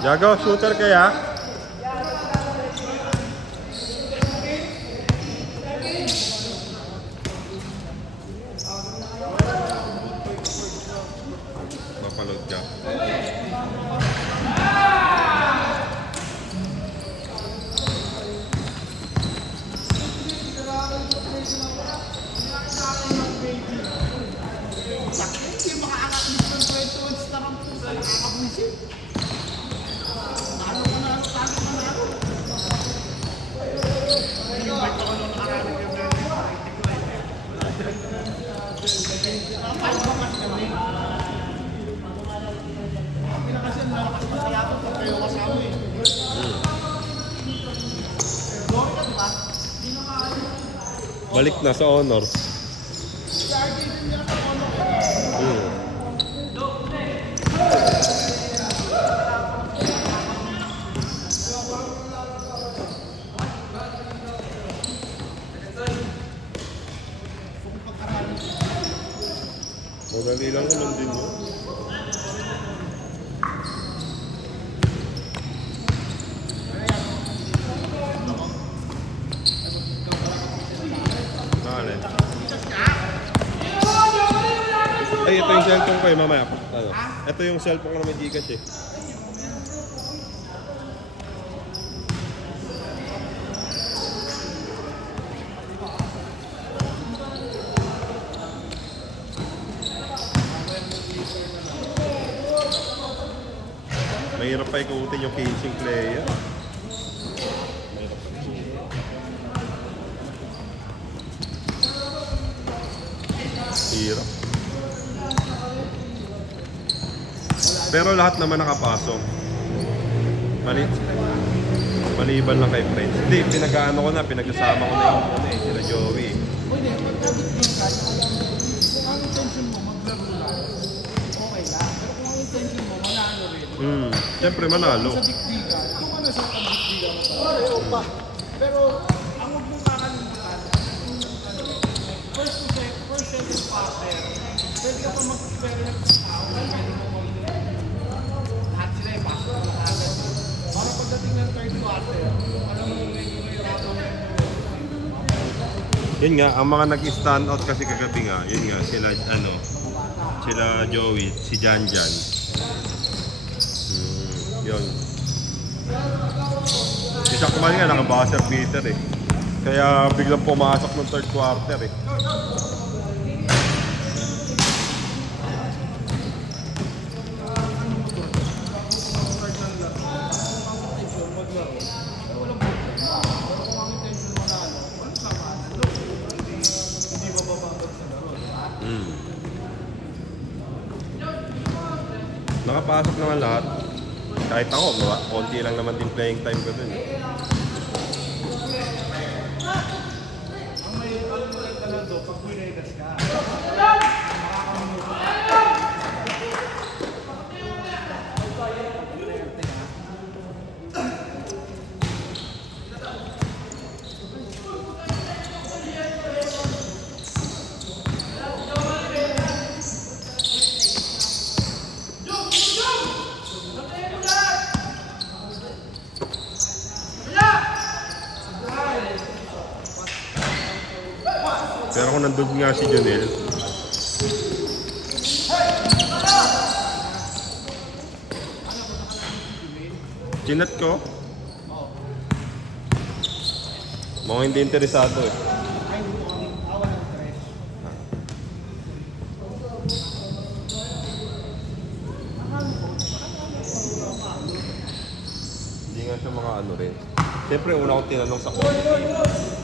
Jago, shooter kaya? Mapaload ka. Balik na sa honor. Madali lang naman din yun. Ay, ito yung cellphone ko eh, mamaya. Ano? Ito yung cellphone ko na may Gcash eh. Mahirap pa ikutin yung casing player. Hirap. Pero lahat naman nakapasok. Maliban lang kay Friends. Hindi, pinag-ano ko na, pinag-asama ko na yung sila Joey. Pwede, pagkabit yung card, kung ang intention mo maglaro lang, okay lang. Pero kung ang intention mo, manalo rin. Siyempre manalo. Sa dikdigan, kung ano sa pagdikdigan mo pa. Pero, ang huwag mong kakalimutan, first shot is partner. Pwede ka pa mag-experiment sa tao, pwede mo lahat sila yung pasok mo agad. Para pagdating ng third quarter, alam mo yung Yun nga, ang mga nag-stand out kasi kagabi nga, yun nga, sila Joey, si Janjan. Yun. Si Shakman nga, naka-buzzer beater eh. Kaya biglang pumasok ng third quarter eh. Nakapasok naman lahat. Kahit ako, konti lang naman din playing time ko dun. ang may talento pag winaidas ka. Pero kung nandun nga si Jonel, chinat ko. Mga hindi interesado eh. Hindi nga siya mga ano rin. Siyempre, una ko tinanong sa quality.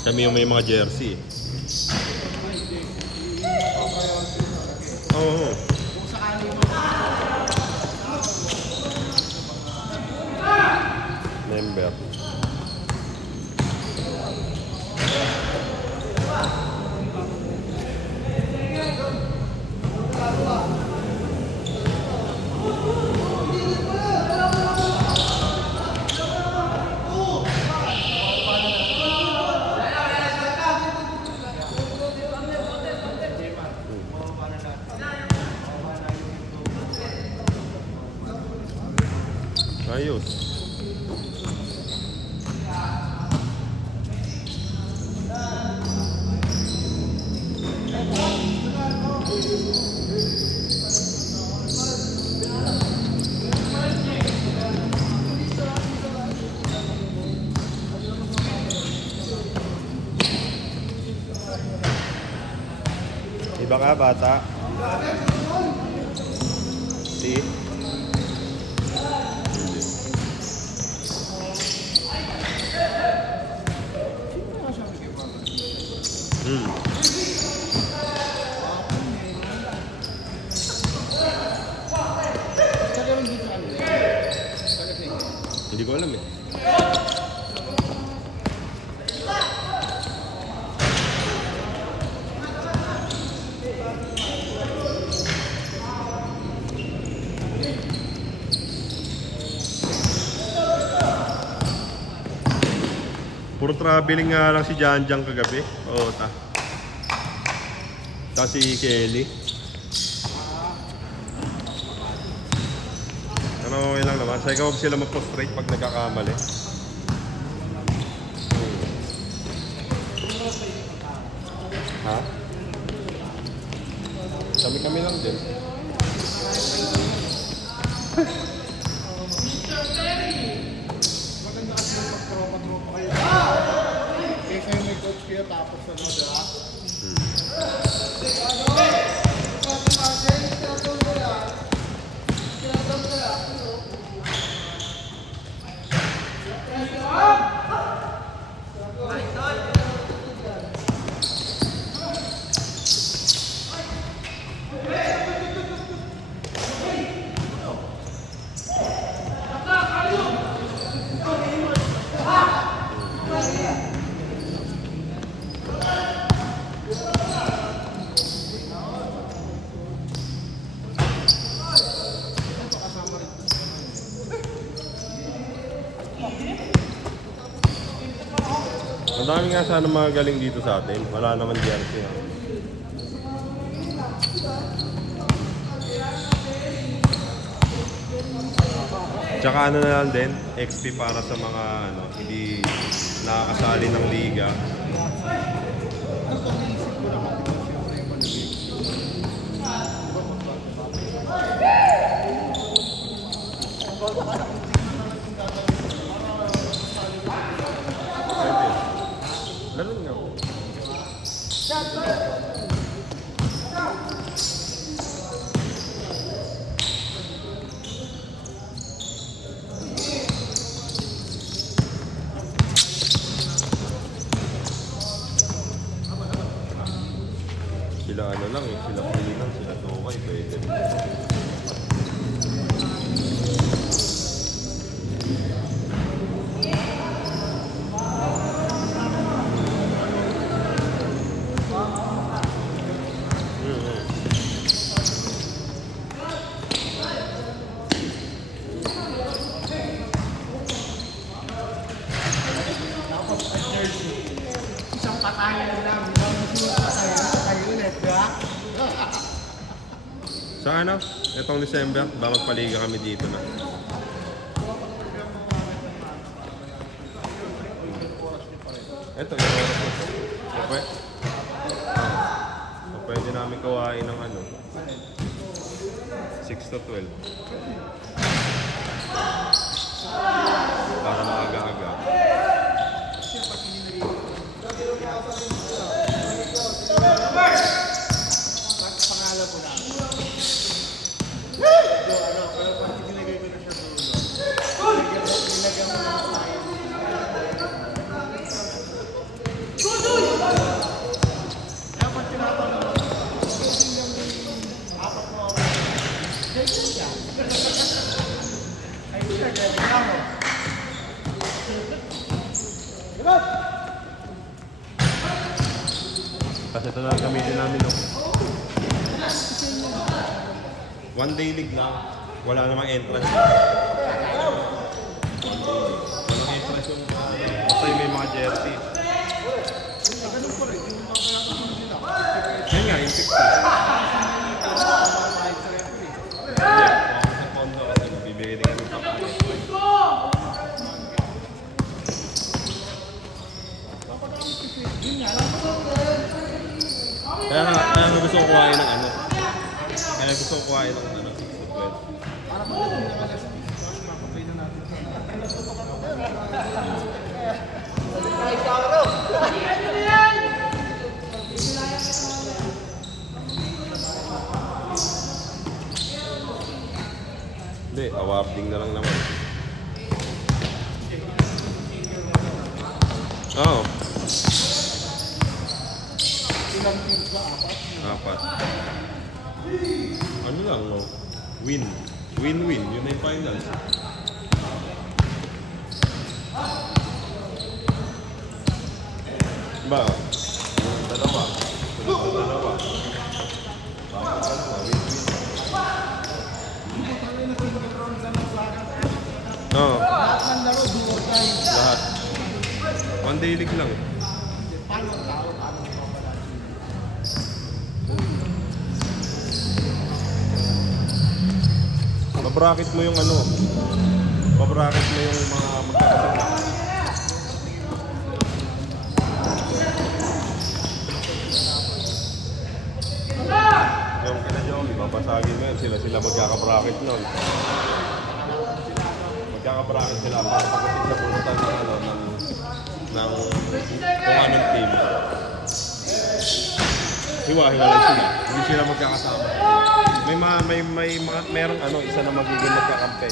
Kami yung may mga jersey. Oo. Member. Ayos. Iba ka, bata? Si? Taga rin dito ano. Taga sa inyo. Hindi ko alam eh. Puro traveling nga lang si Janjang kagabi. Oo, ta. Tapos si Kelly. Ano, okay lang naman. Sa ikaw, huwag sila mag-frustrate pag nagkakamali. Ha? Kami-kami lang din. Maganda kasi yung magtropa-tropa kayo. Kaya kayo may coach kayo tapos ano, diba? Ang dami nga sana mga galing dito sa atin. Wala naman jersey. Ha? Tsaka ano na lang din, XP para sa mga ano, hindi nakakasali ng liga. Ano to, naisip ko naman, di ba, siyempre yung manigay. Pwede. Lalo nga po. Sila ano lang eh, sila Pilinan, sila Tokay, pwede. Tapos at jersey. Isang patayan lang, di ba? Masunod patayan, patayan ulit, di ba? Sa ano, itong December, ba magpaliga kami dito na. Ito, yung oras na ito. Pwede namin kawain ng ano, 6 to 12. Para maaga-aga. Tapos pangalan ko lang. Medyo ano, pero pag sinilagay ko na siya dulo, nilagyan mo na tayo. Kaya pag tinatanong mo, apat mo ako. Ganyan siya. Ay, siya, ganyan mo. Kasi ito na lang gamitin namin, no? One day league lang. Wala namang entrance. Walang entrance yung basta yung may mga jersey. Ganun po rin, yung mga kinakasunod nila. Yan nga, yung 50. Kahit sa referee. Hindi, ako sa condo kasi magbibigay din kami papayat. Kaya gusto ko kuhain ng ano, 6 to 12. Para pagdating ng alas 10, mas makapay na natin sa Hindi, awarding na lang naman. Oo. ilang teams ba? Apat? 4. Ano lang, no? Win. Win-win. Yun na yung final. Ba? Dalawa. Dalawa. Oo. Lahat ng laro, do or die. Lahat. One day league lang. Paano ang tao? Paano ang pamala? Pabracket mo yung ano. Pabracket mo yung mga magkakasama. Yung kina Joey, babasagin mo yan. Sila magkakabracket nun. Magkakabracket sila para pagdating sa punutan ng ano, ng kung anong team. Hiwa-hiwalay sila. Hindi sila magkakasama. Merong ano, isa na magiging magkakampi.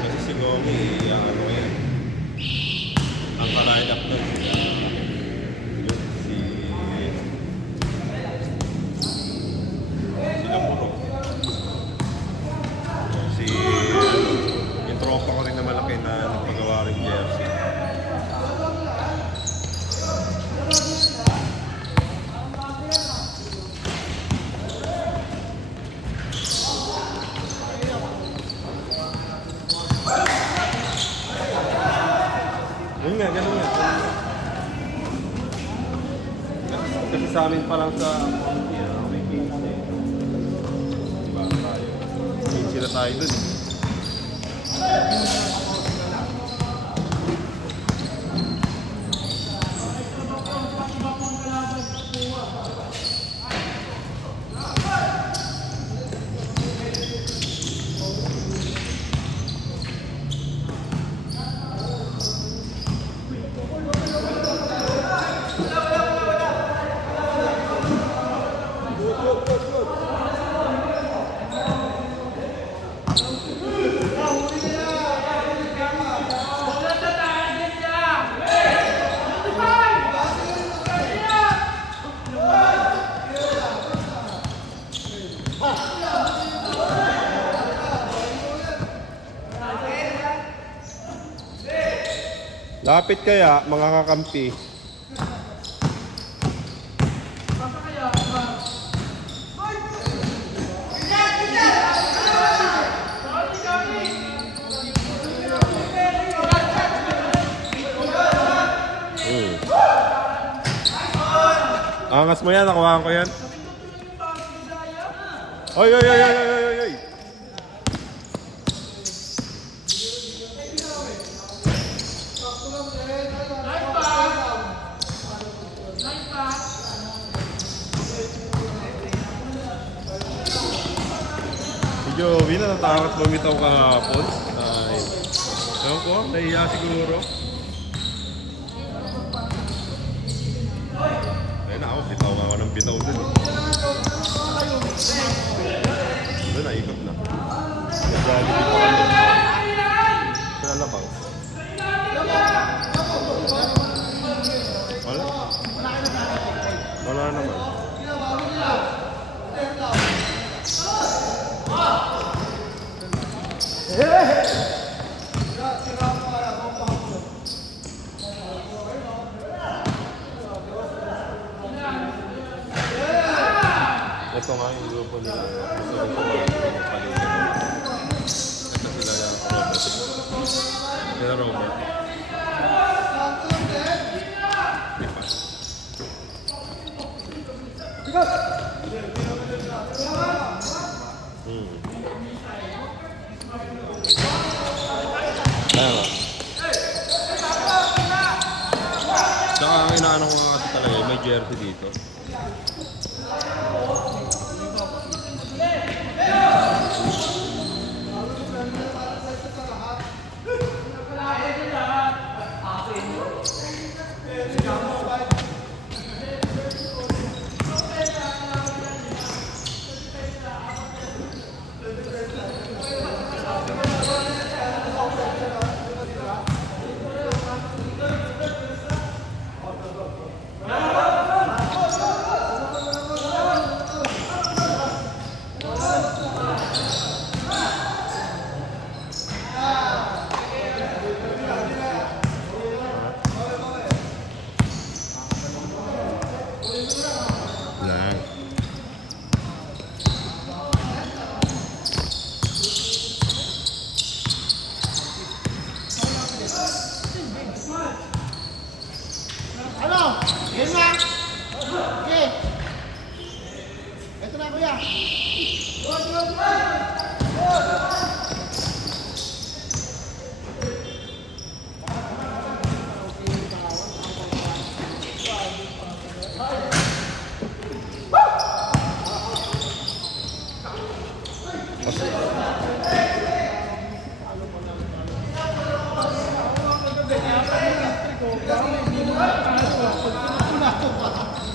Kasi si Gomi, ang ano yan, ang ka-line up nun, yun, sila Puro. Yung tropa ko rin na malaki na nagpagawa rin jersey. Yun nga, ganun nga. Kasi sa amin pa lang sa may 15. Diba tayo? 15 na tayo dun. Lapit kaya, mga kakampi. Angas mo yan, nakuhaan ko yan. Oy, oy, oy, oy, oy, oy, oy. Si Joey na natakot bumitaw kahapon. Ay, ewan ko, nahiya siguro. Ayun na ako, bitaw ako ng bitaw dun. Doon, naikot na. Nag-jollibee pa kami. Sa lalabang. Wala. Wala naman. Ito nga yung grupo nila. Gusto rin ko ito sila yung Robert. Sila Robert. Kaya nga. Tsaka ang inaano ko nga kasi talaga, may jersey dito. Lang. Ano? Yan na! Okay. Ito na kuya.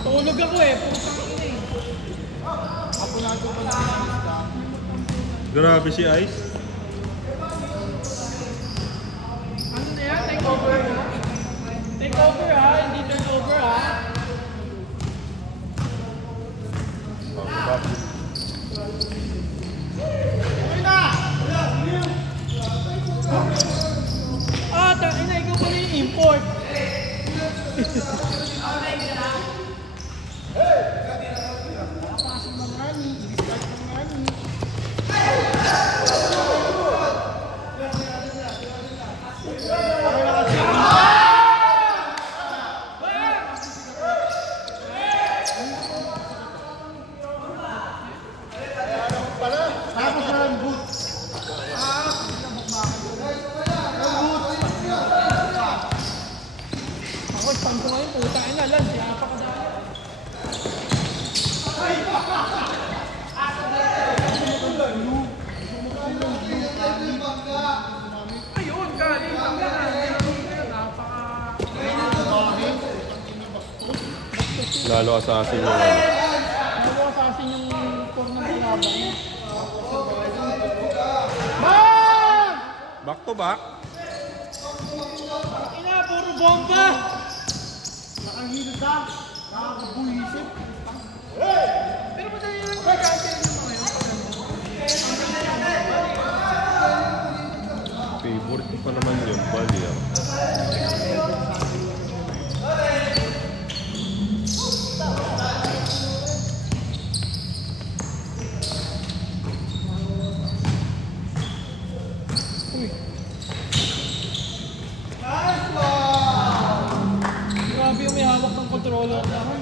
Tulog ako eh. Ako na ito pa na. Grabe si Ice. Ano na yan? Take over ha? Take over ha? Hindi turn over ha? Okay na! Ah, tangina, ikaw pala yung import. Nakapasok ng rani. Start ng rani. Tapos na ang boot. Ako, spam ko ngayon. Puta ina, lan. Siya pa kadali. Ayun, galing. Napaka... Lalo assassin yung Nawasasin yung core ng pinabang niya. Man! back to back. Ina, puro bomba! Nakahilod ka. Nakakabuhisip. Pero madali lang magkakasya yung mga yun. Favorite ko pa naman yung bali. Uy. Grabe yung may hawak ng controller naman.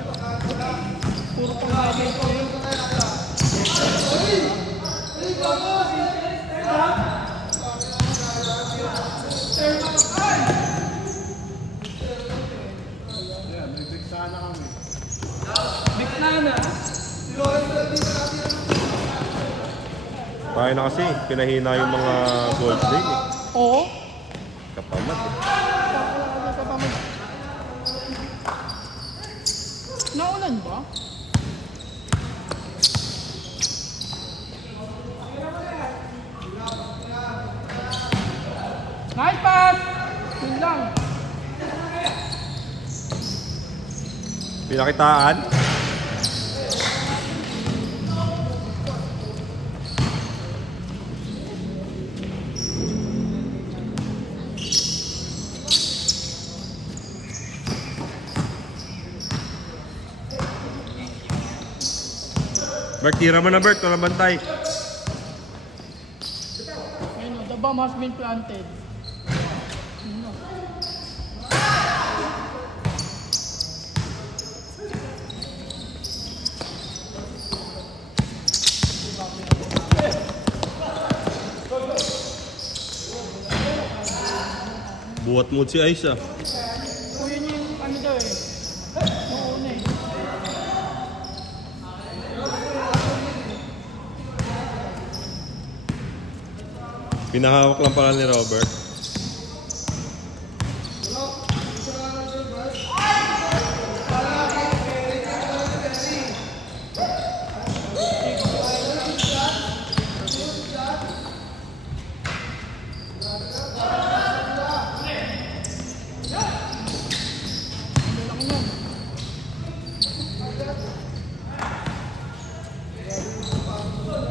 Puro pang natin ko yun. Yeah, may big sana kami. Bignana. Tayo na kasi, pinahina yung mga gold day eh. Oo. Kapamat eh. Naulan ba? Nice pass! Yun lang. Pinakitaan. Bert, tira mo na Bert, walang bantay. Ayun o, the bomb has been planted. Yun na. Buhat mo si Ice ah. So yun yung ano daw eh. Noong una eh. Pinahawak lang pala ni Robert.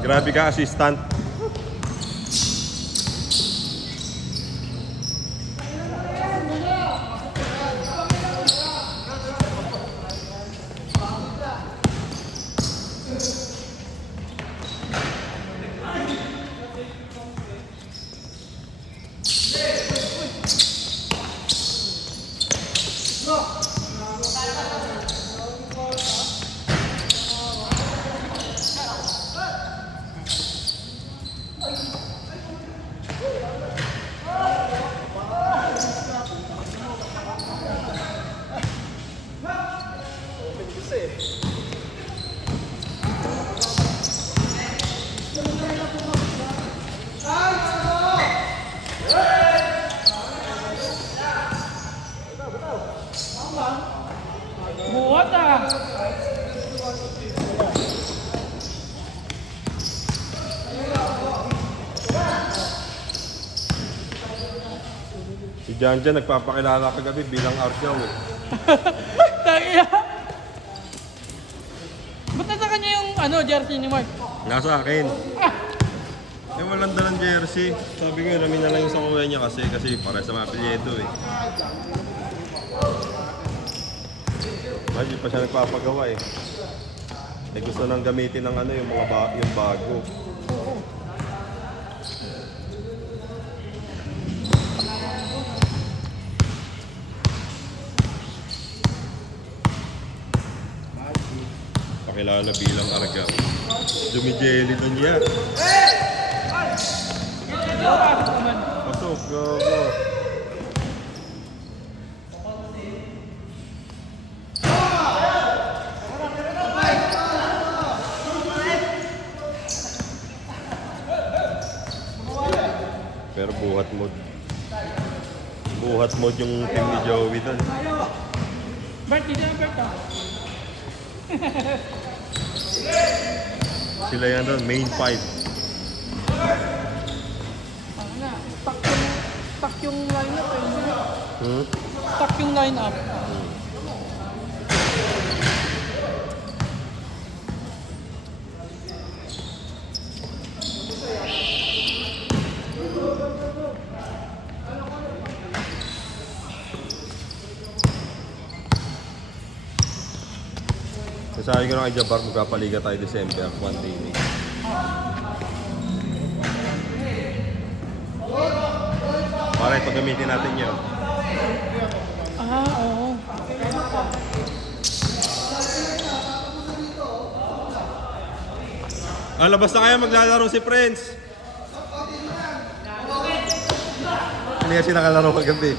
Grabe ka, assistant. Buhat ah! Si Jan Jan nagpapakilala kagabi bilang Arjao eh. Tangina! Ba't nasa kanya yung ano, jersey ni Mark? Nasa akin. Eh walang dalang jersey. Sabi ko, namin na lang yung sa kuya niya kasi para sa mga apelyedo eh. Hindi pa siya nagpapagawa eh. Eh gusto nang gamitin ng ano yung mga yung bago. Pakilala bilang Arjao. Dumijeli doon niya. Pasok, go. Pero buhat mode yung team ni Joey doon. Bert, dito na Bert ah. Sila yan doon, main five. Ano na, stuck yung lineup eh. Hmm? Stuck yung lineup. Sabi ko na kay Jabbar, magpapaliga tayo December, 1 day. Para ito gamitin natin yun. Ah, oo. Labas na kaya maglalaro si Prince. Hindi kasi nakalaro kagabi.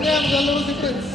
Sige na, maglalaro si Prince.